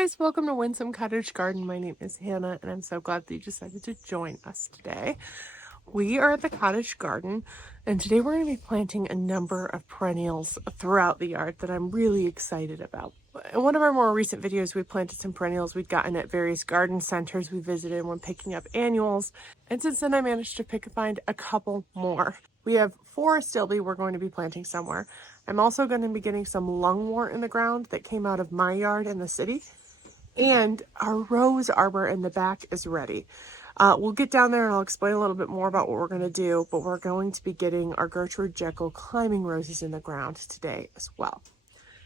guys, welcome to Windsome Cottage Garden. My name is Hannah and I'm so glad that you decided to join us today. We are at the cottage garden and today we're going to be planting a number of perennials throughout the yard that I'm really excited about. In one of our more recent videos, we planted some perennials we'd gotten at various garden centers we visited when picking up annuals, and since then I managed to find a couple more. We have 4 astilbe we're going to be planting somewhere. I'm also going to be getting some lungwort in the ground that came out of my yard in the city. And our rose arbor in the back is ready. We'll get down there and I'll explain a little bit more about what we're going to do, but we're going to be getting our Gertrude Jekyll Climbing Roses in the ground today as well.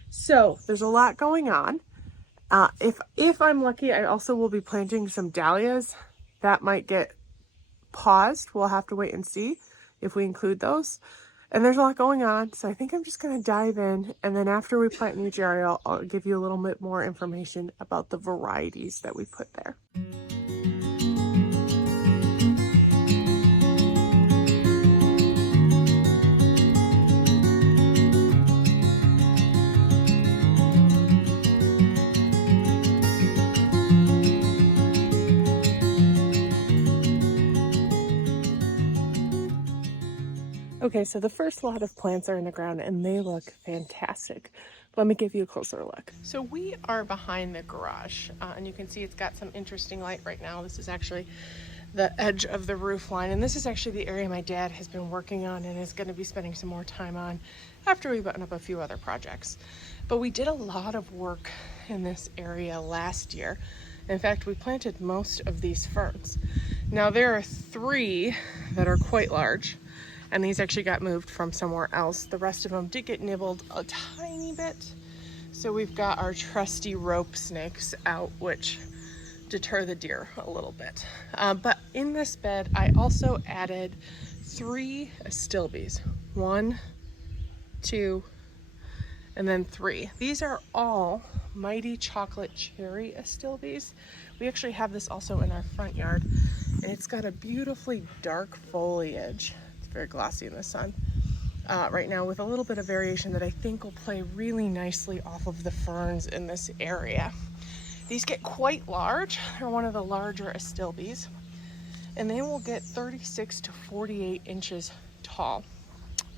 So there's a lot going on. If I'm lucky, I also will be planting some dahlias. That might get paused. We'll have to wait and see if we include those. And there's a lot going on, so I think I'm just going to dive in, and then after we plant in each area, I'll give you a little bit more information about the varieties that we put there. Okay, so the first lot of plants are in the ground and they look fantastic. Let me give you a closer look. So we are behind the garage and you can see it's got some interesting light right now. This is actually the edge of the roof line, and this is actually the area my dad has been working on and is going to be spending some more time on after we button up a few other projects. But we did a lot of work in this area last year. In fact, we planted most of these ferns. Now there are 3 that are quite large, and these actually got moved from somewhere else. The rest of them did get nibbled a tiny bit. So we've got our trusty rope snakes out, which deter the deer a little bit. But in this bed, I also added 3 astilbes. 1, 2, and then 3. These are all mighty chocolate cherry astilbes. We actually have this also in our front yard, and it's got a beautifully dark foliage. Very glossy in the sun right now, with a little bit of variation that I think will play really nicely off of the ferns in this area. These get quite large. They're one of the larger astilbes, and they will get 36 to 48 inches tall.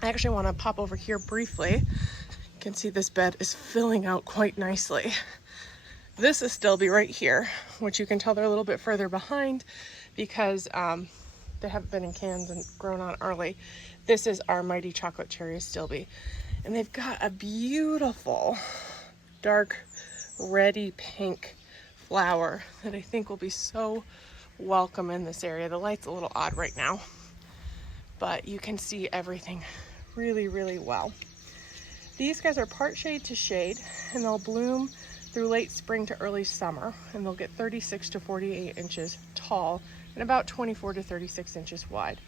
I actually want to pop over here briefly. You can see this bed is filling out quite nicely. This astilbe right here, which you can tell they're a little bit further behind because they haven't been in cans and grown on early. This is our mighty chocolate cherry astilbe, and they've got a beautiful dark reddy pink flower that I think will be so welcome in this area. The light's a little odd right now, but you can see everything really, really well. These guys are part shade to shade, and they'll bloom through late spring to early summer, and they'll get 36 to 48 inches tall and about 24 to 36 inches wide.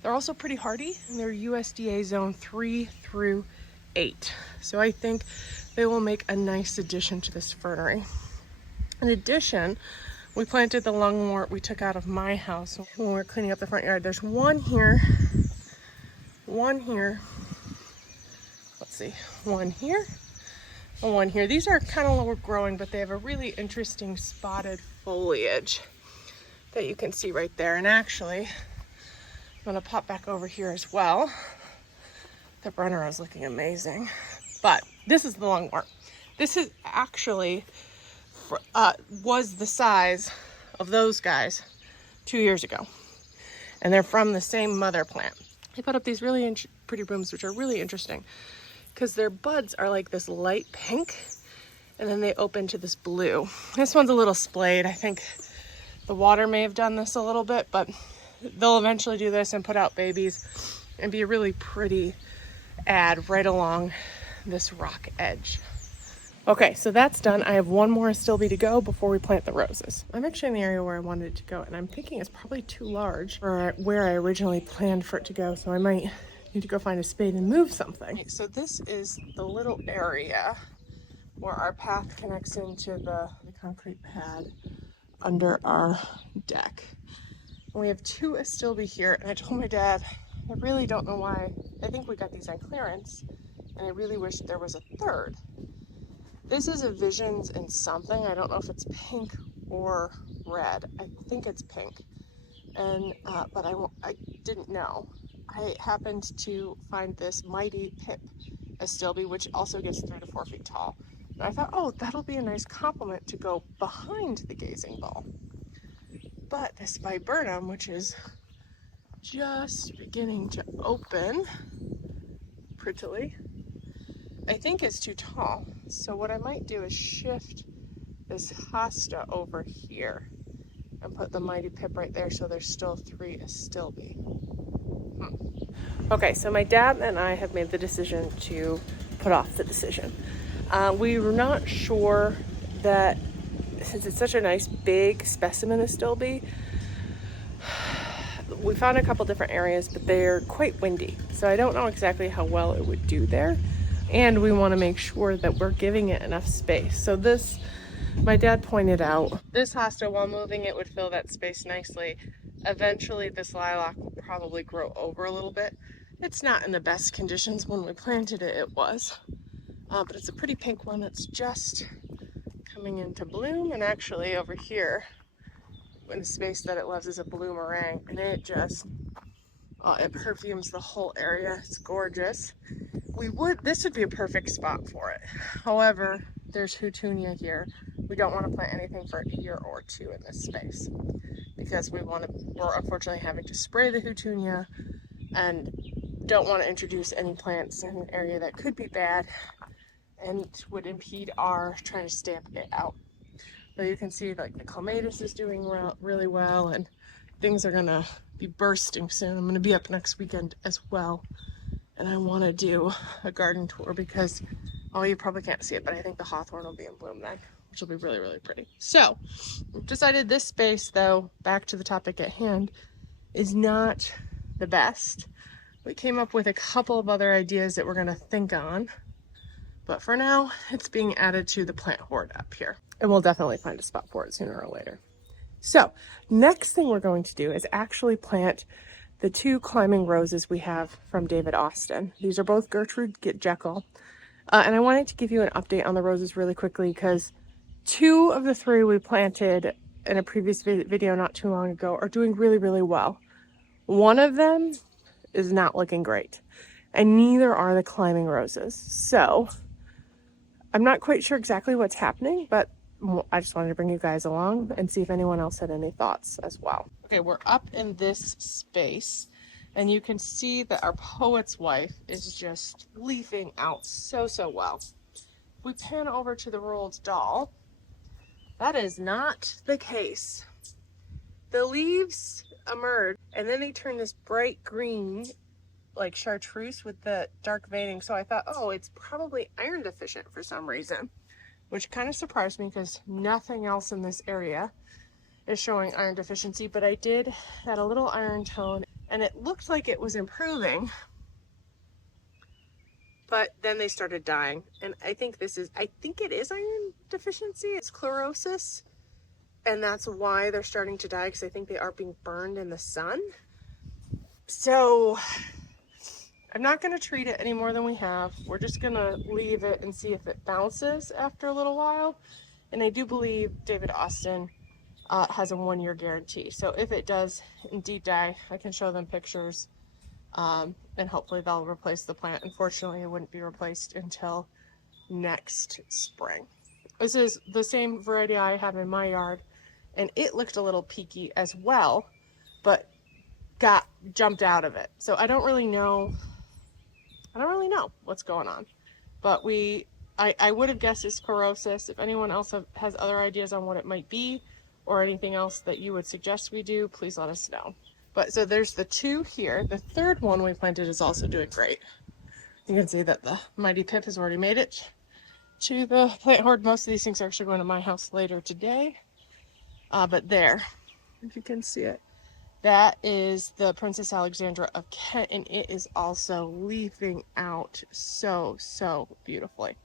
They're also pretty hardy, and they're USDA zone 3 through 8. So I think they will make a nice addition to this fernery. In addition, we planted the lungwort we took out of my house when we were cleaning up the front yard. There's one here, let's see, one here, and one here. These are kind of lower growing, but they have a really interesting spotted foliage that you can see right there. And actually, I'm gonna pop back over here as well. The Brenner is looking amazing. But this is the lungwort. This is actually, was the size of those guys 2 years ago. And they're from the same mother plant. They put up these really pretty blooms, which are really interesting because their buds are like this light pink, and then they open to this blue. This one's a little splayed. I think the water may have done this a little bit, but they'll eventually do this and put out babies and be a really pretty add right along this rock edge. Okay, so that's done. I have one more astilbe to go before we plant the roses. I'm actually in the area where I wanted it to go, and I'm thinking it's probably too large for where I originally planned for it to go, so I might need to go find a spade and move something. Okay, so this is the little area where our path connects into the concrete pad under our deck. And we have 2 astilbe here, and I told my dad, I really don't know why. I think we got these on clearance, and I really wish there was a third. This is a Visions in something. I don't know if it's pink or red. I think it's pink. And but I didn't know. I happened to find this mighty pip astilbe, which also gets 3 to 4 feet tall. And I thought, oh, that'll be a nice compliment to go behind the gazing ball. But this viburnum, which is just beginning to open prettily, I think is too tall. So what I might do is shift this hosta over here and put the mighty pip right there so there's still 3 astilbe. Okay, so my dad and I have made the decision to put off the decision. We were not sure that, since it's such a nice big specimen astilbe, we found a couple different areas, but they're quite windy. So I don't know exactly how well it would do there. And we want to make sure that we're giving it enough space. So this, my dad pointed out, this hosta, while moving it, would fill that space nicely. Eventually this lilac will probably grow over a little bit. It's not in the best conditions. When we planted it, it was. But it's a pretty pink one. It's just coming into bloom. And actually over here, in the space that it loves, is a blue meringue. And it just, it perfumes the whole area. It's gorgeous. This would be a perfect spot for it. However, there's houtunia here. We don't want to plant anything for a year or 2 in this space because we're unfortunately having to spray the houtunia and don't want to introduce any plants in an area that could be bad and would impede our trying to stamp it out. But you can see like the clematis is doing really well, and things are gonna be bursting soon. I'm gonna be up next weekend as well, and I want to do a garden tour because, oh, you probably can't see it, but I think the hawthorn will be in bloom then, which will be really, really pretty. So we've decided this space, though, back to the topic at hand, is not the best. We came up with a couple of other ideas that we're going to think on, but for now it's being added to the plant hoard up here, and we'll definitely find a spot for it sooner or later. So next thing we're going to do is actually plant the 2 climbing roses we have from David Austin. These are both Gertrude Jekyll. And I wanted to give you an update on the roses really quickly because 2 of the 3 we planted in a previous video not too long ago are doing really, really well. One of them is not looking great, and neither are the climbing roses. So I'm not quite sure exactly what's happening, but I just wanted to bring you guys along and see if anyone else had any thoughts as well. Okay, we're up in this space, and you can see that our poet's wife is just leafing out so well. We pan over to the Roald Dahl. That is not the case. The leaves emerge, and then they turn this bright green, like chartreuse with the dark veining. So I thought, oh, it's probably iron deficient for some reason, which kind of surprised me because nothing else in this area is showing iron deficiency. But I did add a little iron tone, and it looked like it was improving. But then they started dying, and I think it is iron deficiency. It's chlorosis, and that's why they're starting to die, because I think they are being burned in the sun. So I'm not going to treat it any more than we have. We're just going to leave it and see if it bounces after a little while. And I do believe David Austin has a 1-year guarantee. So if it does indeed die, I can show them pictures, and hopefully they'll replace the plant. Unfortunately, it wouldn't be replaced until next spring. This is the same variety I have in my yard, and it looked a little peaky as well, but got jumped out of it. So I don't really know what's going on, but I would have guessed it's chlorosis. If anyone else has other ideas on what it might be, or anything else that you would suggest we do, please let us know. But so there's the 2 here. The 3rd one we planted is also doing great. You can see that the mighty pip has already made it to the plant hoard. Most of these things are actually going to my house later today. But there, if you can see it, that is the Princess Alexandra of Kent, and it is also leafing out so beautifully.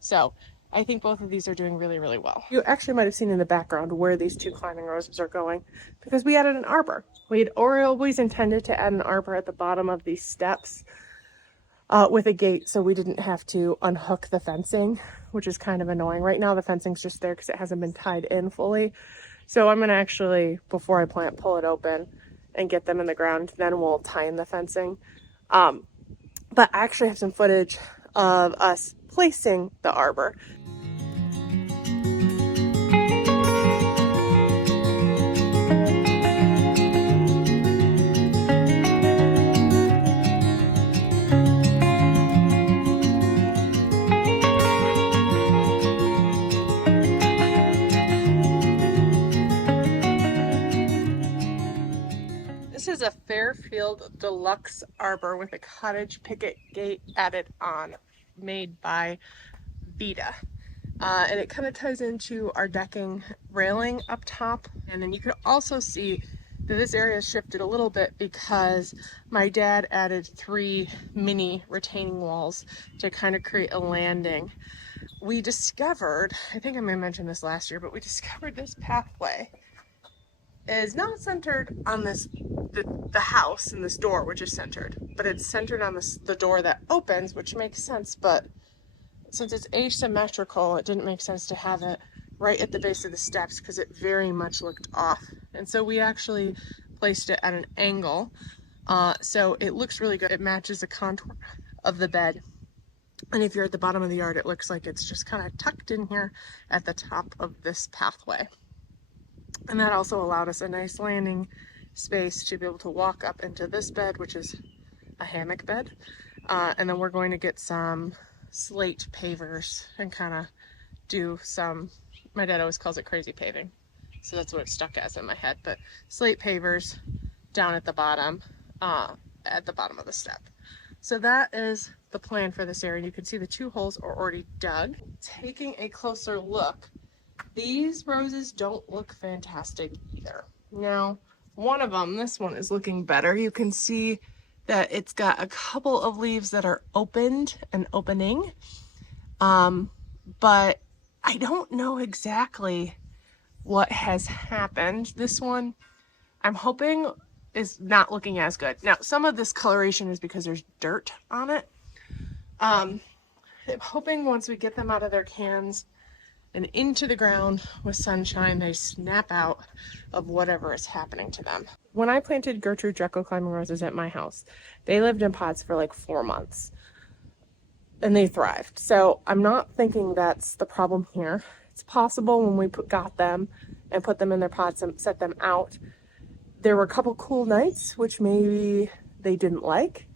So I think both of these are doing really, really well. You actually might have seen in the background where these 2 climbing roses are going, because we added an arbor. We had always intended to add an arbor at the bottom of these steps, with a gate, so we didn't have to unhook the fencing, which is kind of annoying. Right now the fencing's just there because it hasn't been tied in fully. So I'm gonna actually, before I plant, pull it open and get them in the ground. Then we'll tie in the fencing. But I actually have some footage of us placing the arbor. This is a Fairfield Deluxe Arbor with a cottage picket gate added on, made by Vita. And it kind of ties into our decking railing up top. And then you can also see that this area is shifted a little bit because my dad added 3 mini retaining walls to kind of create a landing. We discovered, I think I may have mentioned this last year, but we discovered this pathway is not centered on the house and this door, which is centered, but it's centered on the door that opens, which makes sense. But since it's asymmetrical, it didn't make sense to have it right at the base of the steps because it very much looked off. And so we actually placed it at an angle. So it looks really good. It matches the contour of the bed. And if you're at the bottom of the yard, it looks like it's just kind of tucked in here at the top of this pathway. And that also allowed us a nice landing space to be able to walk up into this bed, which is a hammock bed. And then we're going to get some slate pavers and kind of do some, my dad always calls it crazy paving, so that's what it stuck as in my head, but slate pavers down at the bottom of the step. So that is the plan for this area. And you can see the 2 holes are already dug. Taking a closer look, these roses don't look fantastic either. Now, one of them, this one, is looking better. You can see that it's got a couple of leaves that are opened and opening, but I don't know exactly what has happened. This one, I'm hoping, is not looking as good. Now, some of this coloration is because there's dirt on it. I'm hoping once we get them out of their cans and into the ground with sunshine, they snap out of whatever is happening to them. When I planted Gertrude Jekyll Climbing Roses at my house, they lived in pots for like 4 months and they thrived. So I'm not thinking that's the problem here. It's possible when we got them and put them in their pots and set them out, there were a couple cool nights, which maybe they didn't like.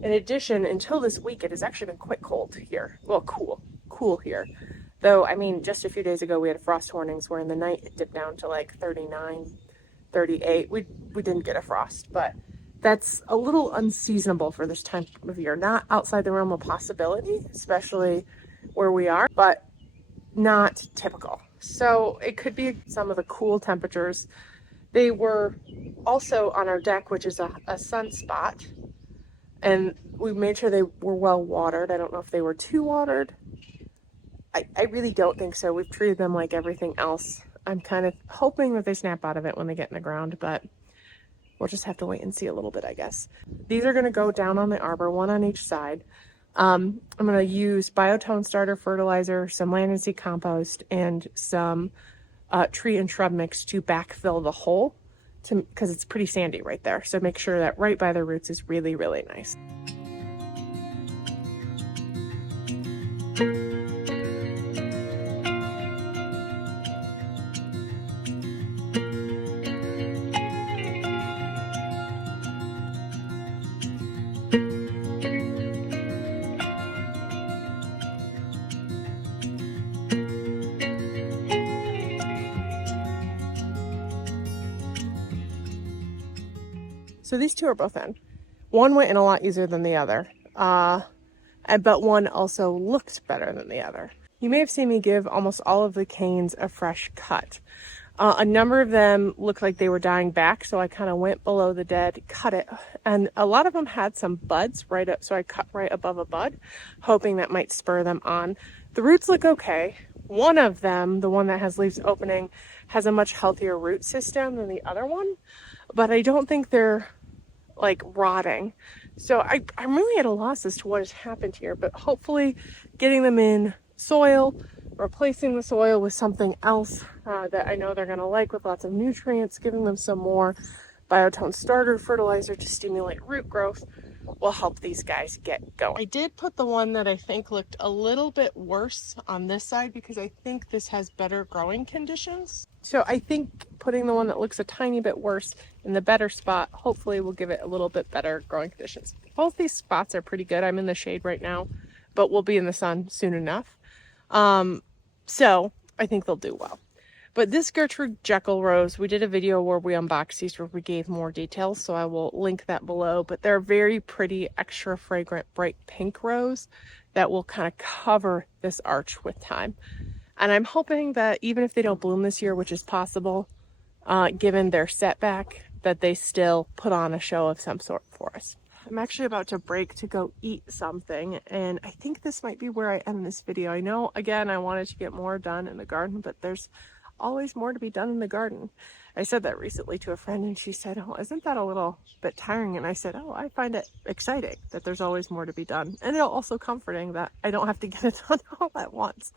In addition, until this week, it has actually been quite cold here. Well, cool here. Though, I mean, just a few days ago, we had frost warnings where in the night it dipped down to like 39, 38. We didn't get a frost, but that's a little unseasonable for this time of year. Not outside the realm of possibility, especially where we are, but not typical. So it could be some of the cool temperatures. They were also on our deck, which is a sunspot, and we made sure they were well watered. I don't know if they were too watered. I really don't think so. We've treated them like everything else. I'm kind of hoping that they snap out of it when they get in the ground, but we'll just have to wait and see a little bit, I guess. These are going to go down on the arbor, 1 on each side. I'm going to use biotone starter fertilizer, some land and seed compost, and some tree and shrub mix to backfill the hole because it's pretty sandy right there. So make sure that right by the roots is really, really nice. So these 2 are both in. One went in a lot easier than the other, but one also looked better than the other. You may have seen me give almost all of the canes a fresh cut. A number of them looked like they were dying back, so I kind of went below the dead, cut it, and a lot of them had some buds right up, so I cut right above a bud, hoping that might spur them on. The roots look okay. One of them, the one that has leaves opening, has a much healthier root system than the other one, but I don't think they're like rotting. So I'm really at a loss as to what has happened here, but hopefully getting them in soil, replacing the soil with something else that I know they're going to like with lots of nutrients, giving them some more biotone starter fertilizer to stimulate root growth will help these guys get going. I did put the one that I think looked a little bit worse on this side because I think this has better growing conditions. So I think putting the one that looks a tiny bit worse in the better spot hopefully will give it a little bit better growing conditions. Both these spots are pretty good. I'm in the shade right now, but we'll be in the sun soon enough. So I think they'll do well. But this Gertrude Jekyll rose, we did a video where we unboxed these where we gave more details, so I will link that below. But they're very pretty, extra fragrant, bright pink rose that will kind of cover this arch with time. And I'm hoping that even if they don't bloom this year, which is possible, given their setback, that they still put on a show of some sort for us. I'm actually about to break to go eat something, and I think this might be where I end this video. I know, again, I wanted to get more done in the garden, but there's always more to be done in the garden. I said that recently to a friend, and she said, oh, isn't that a little bit tiring? And I said, oh, I find it exciting that there's always more to be done. And it's also comforting that I don't have to get it done all at once,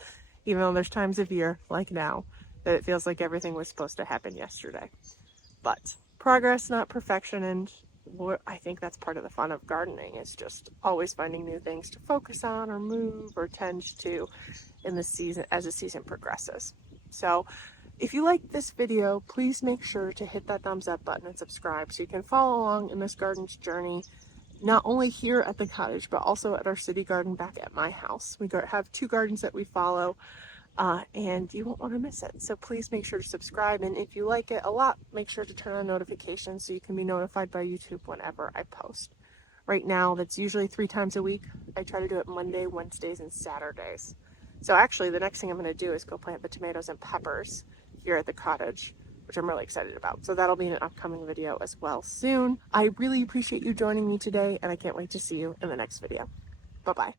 even though there's times of year, like now, that it feels like everything was supposed to happen yesterday. But progress, not perfection, and I think that's part of the fun of gardening, is just always finding new things to focus on or move or tend to in the season as the season progresses. So if you like this video, please make sure to hit that thumbs up button and subscribe so you can follow along in this garden's journey, not only here at the cottage, but also at our city garden back at my house. We have 2 gardens that we follow, and you won't want to miss it. So please make sure to subscribe, and if you like it a lot, make sure to turn on notifications so you can be notified by YouTube whenever I post. Right now, that's usually 3 times a week. I try to do it Monday, Wednesdays, and Saturdays. So actually, the next thing I'm going to do is go plant the tomatoes and peppers here at the cottage, which I'm really excited about. So that'll be in an upcoming video as well soon. I really appreciate you joining me today, and I can't wait to see you in the next video. Bye-bye.